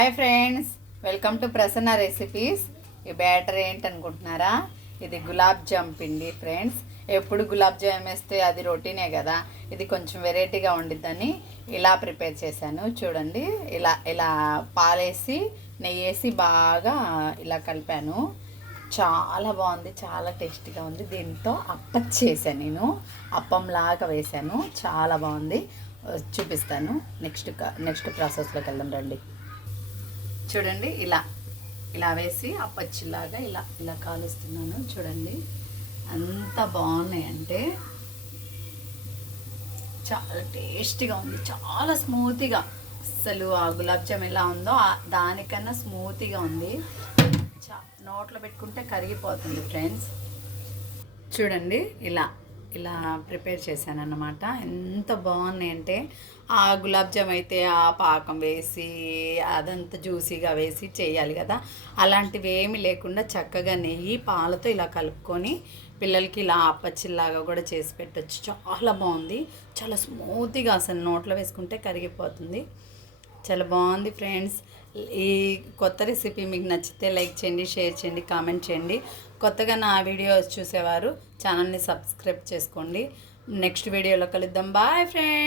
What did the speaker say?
Hi friends, welcome to Prasanna recipes. ఈ batter ఏంటనుకుంటున్నారా? ఇది గులాబ్ జామ్ పిండి ఫ్రెండ్స్. ఎప్పుడు గులాబ్ జామ్ వేస్తే అది రొటీనే కదా, ఇది కొంచెం వెరైటీగా ఉండిద్దని ఇలా ప్రిపేర్ చేశాను. చూడండి, ఇలా ఇలా పాలేసి నెయ్యి వేసి బాగా ఇలా కలిపాను. చాలా బాగుంది, చాలా టేస్టీగా ఉంది. దీంతో అప్పం చేశాను, నేను అప్పంలాగా వేశాను. చాలా బాగుంది, చూపిస్తాను. నెక్స్ట్ ప్రాసెస్లోకి వెళ్దాం రండి. చూడండి, ఇలా ఇలా వేసి అప్పచ్చిలాగా ఇలా ఇలా కాలుస్తున్నాను. చూడండి అంత బాగున్నాయంటే చాలా టేస్టీగా ఉంది, చాలా స్మూత్గా. అసలు ఆ గులాబ్ జామ్ ఎలా ఉందో దానికన్నా స్మూత్గా ఉంది. నోట్లో పెట్టుకుంటే కరిగిపోతుంది ఫ్రెండ్స్. చూడండి, ఇలా ఇలా ప్రిపేర్ చేశాను అన్నమాట. ఎంత బాగున్నాయంటే ఆ గులాబ్ జామ్ అయితే ఆ పాకం వేసి అదంతా జ్యూసీగా వేసి చేయాలి కదా, అలాంటివి ఏమీ లేకుండా చక్కగా నెయ్యి పాలతో ఇలా కలుపుకొని పిల్లలకి ఇలా అప్పచ్చిల్లాగా కూడా చేసి పెట్టచ్చు. చాలా బాగుంది, చాలా స్మూత్గా, అసలు నోట్లో వేసుకుంటే కరిగిపోతుంది. చాలా బాగుంది ఫ్రెండ్స్. ఈ కొత్త రెసిపీ మీకు నచ్చితే లైక్ చేయండి, షేర్ చేయండి, కామెంట్ చేయండి. కొత్తగా నా వీడియోస్ చూసేవారు ఛానల్ని సబ్స్క్రైబ్ చేసుకోండి. నెక్స్ట్ వీడియోలో కలుద్దాం. Bye friends.